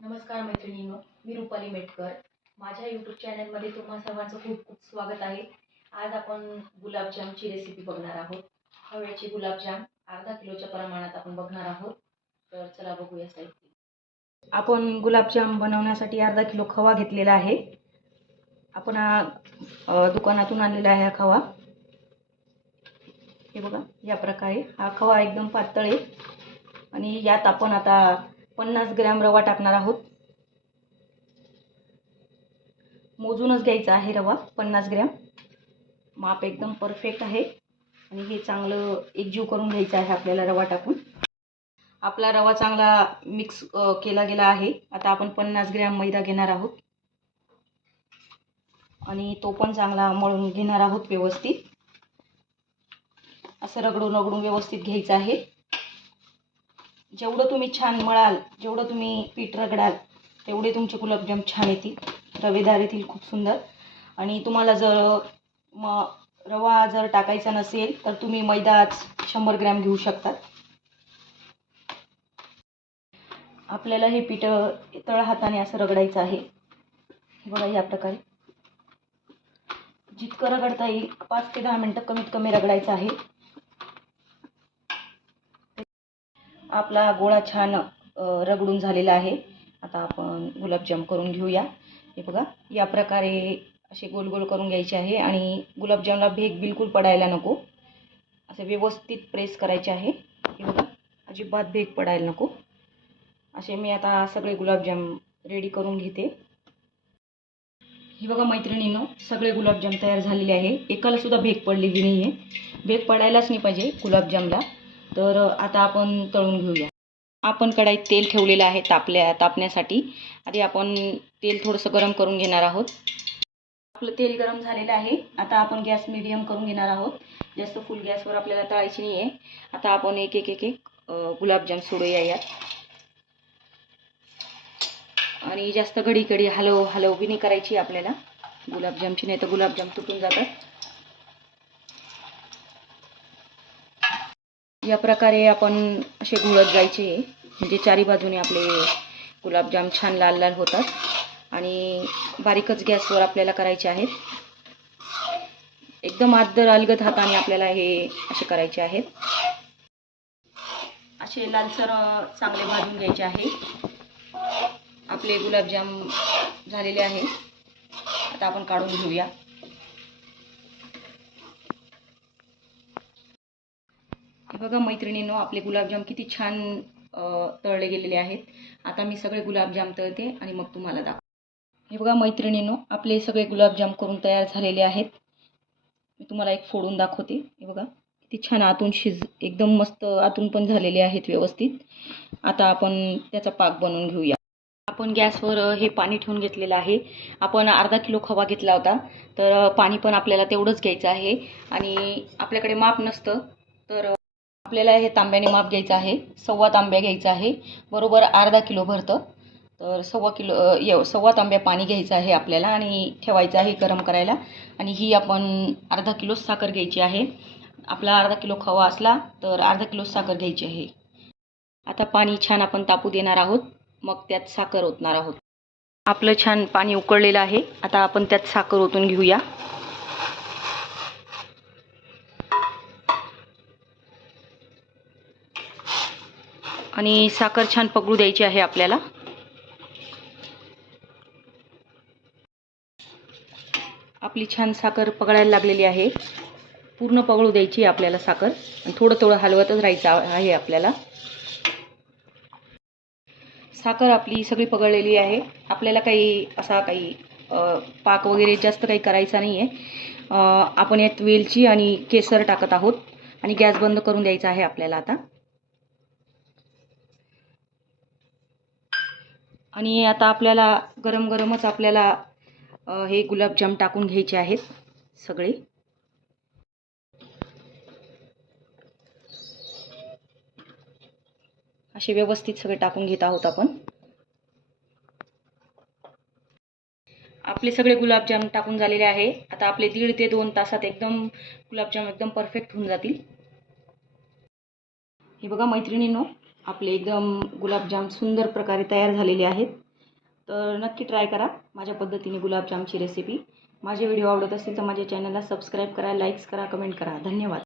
नमस्कार मैत्रिणींनो मी रुपाली मेटकर. माझ्या यूट्यूब चॅनलमध्ये तुम्हा सर्वांचं खूप खूप स्वागत आहे. आज आपण गुलाबजामची रेसिपी बघणार आहोत. हव्याचे गुलाबजाम अर्धा किलोच्या प्रमाणात आपण बघणार आहोत. तर चला बघूया साहित्य. आपण गुलाबजाम बनवण्यासाठी अर्धा किलो खवा घेतलेला आहे. आपण हा दुकानातून आणलेला आहे हा खवा. हे बघा या प्रकारे हा खवा एकदम पातळ आहे. आणि यात आपण आता पन्नास ग्रॅम रवा टाकणार आहोत. मोजूनच घ्यायचा आहे रवा पन्नास ग्रॅम. माप एकदम परफेक्ट आहे. आणि हे चांगलं एकजीव करून घ्यायचं आहे आपल्याला रवा टाकून. आपला रवा चांगला मिक्स केला गेला आहे. आता आपण पन्नास ग्रॅम मैदा घेणार आहोत. आणि तो पण चांगला मळून घेणार आहोत व्यवस्थित. असं रगडून रगडून व्यवस्थित घ्यायचं आहे. जेवढं तुम्ही छान मळाल जेवढं तुम्ही पीठ रगडाल तेवढे तुमचे गुलाबजाम छान येतील. रवेदार येतील खूप सुंदर. आणि तुम्हाला जर म रवा जर टाकायचा नसेल तर तुम्ही मैदाच शंभर ग्रॅम घेऊ शकतात आपल्याला हे पीठ तळ हाताने असं रगडायचं आहे. बघा या प्रकारे. जितकं रगडता येईल पाच ते दहा मिनटं कमीत कमी रगडायचं आहे. आपला गोळा छान रगडून झालेला आहे. आता आपण गुलाबजाम करून घेऊया. हे बघा या प्रकारे असे गोल गोल करून घ्यायचे आहे आणि गुलाबजामला भेग बिलकुल पडायला नको. असे व्यवस्थित प्रेस करायचे आहे. हे बघा अजिबात भेग पडायला नको. असे मी आता सगळे गुलाबजाम रेडी करून घेते. हे बघा मैत्रिणींनो सगळे गुलाबजाम तयार झालेले आहे. एकाला सुद्धा भेग पडलेली नाही आहे भेग पडायलाच नाही पाहिजे गुलाबजामला तर आता आपण तळून घेऊया. आपण कढाईत तेल ठेवलेलं आहे तापल्या तापण्यासाठी. आधी आपण तेल थोडंसं गरम करून घेणार आहोत. आपलं तेल गरम झालेलं आहे. आता आपण गॅस मिडियम करून घेणार आहोत. जास्त फुल गॅसवर आपल्याला तळायची नाही आहे आता आपण एक एक एक एक गुलाबजाम सोडूया यात. आणि जास्त घडी घडी हलव हलव बी नाही करायची आपल्याला. गुलाबजामची नाही तर गुलाबजाम तुटून जातात. या प्रकारे आपण असे घोळत जायचे. म्हणजे चारी बाजूने आपले गुलाबजाम छान लाल लाल होतात. आणि बारीकच गॅसवर आपल्याला करायचे आहेत. एकदम आदर अलगद हाताने आपल्याला हे असे करायचे आहेत. असे लालसर चांगले भाजून घ्यायचे आहे. आपले गुलाबजाम झालेले आहे. आता आपण काढून घेऊया. हे बघा मैत्रिणींनो आपले गुलाबजाम किती छान तळले गेलेले आहेत. आता मी सगळे गुलाबजाम तळते आणि मग तुम्हाला दाखव हे बघा मैत्रिणींनो आपले सगळे गुलाबजाम करून तयार झालेले आहेत. मी तुम्हाला एक फोडून दाखवते. हे बघा किती छान आतून शिज एकदम मस्त आतून पण झालेले आहेत व्यवस्थित. आता आपण त्याचा पाक बनवून घेऊया. आपण गॅसवर हे पाणी ठेवून घेतलेलं आहे. आपण अर्धा किलो खवा घेतला होता. तर पाणी पण आपल्याला तेवढंच घ्यायचं आहे. आणि आपल्याकडे माप नसतं. तर आपल्याला हे तांब्याने माप घ्यायचं आहे. सव्वा तांब्या घ्यायचा आहे. बरोबर अर्धा किलो भरतं. तर सव्वा किलो अ, सव्वा तांब्या पाणी घ्यायचं आहे आपल्याला आणि ठेवायचं आहे गरम करायला. आणि ही आपण अर्धा किलो साखर घ्यायची आहे. आपला अर्धा किलो खवा असला तर अर्धा किलो साखर घ्यायची आहे. आता पाणी छान आपण तापू देणार आहोत. मग त्यात साखर ओतणार आहोत. आपलं छान पाणी उकळलेलं आहे. आता आपण त्यात साखर ओतून घेऊया. आणि साखर छान पकडू द्यायची आहे आपल्याला. आपली छान साखर पकडायला लागलेली आहे. पूर्ण पगळू द्यायची आहे आपल्याला साखर. आणि थोडं थोडं हलवतच राहायचं आहे आपल्याला. साखर आपली सगळी पगळलेली आहे. आपल्याला काही असा काही पाक वगैरे जास्त काही करायचा नाही आहे आपण यात वेलची आणि केसर टाकत आहोत. आणि गॅस बंद करून द्यायचा आहे आपल्याला आता. आणि आता आपल्याला गरम गरमच आपल्याला हे गुलाबजाम टाकून घ्यायचे आहेत सगळे. असे व्यवस्थित सगळे टाकून घेत आहोत आपण. आपले सगळे गुलाबजाम टाकून झालेले आहे. आता आपले दीड ते दोन तासात एकदम गुलाबजाम एकदम परफेक्ट होऊन जातील. हे बघा मैत्रिणींनो आपले एकदम गुलाबजाम सुंदर प्रकारे तयार झालेले आहेत. तर नक्की ट्राय करा माझ्या पद्धतीने गुलाबजामची रेसिपी माझे व्हिडिओ आवडत असतील तर माझ्या चॅनलला सबस्क्राईब करा लाईक्स करा कमेंट करा. धन्यवाद.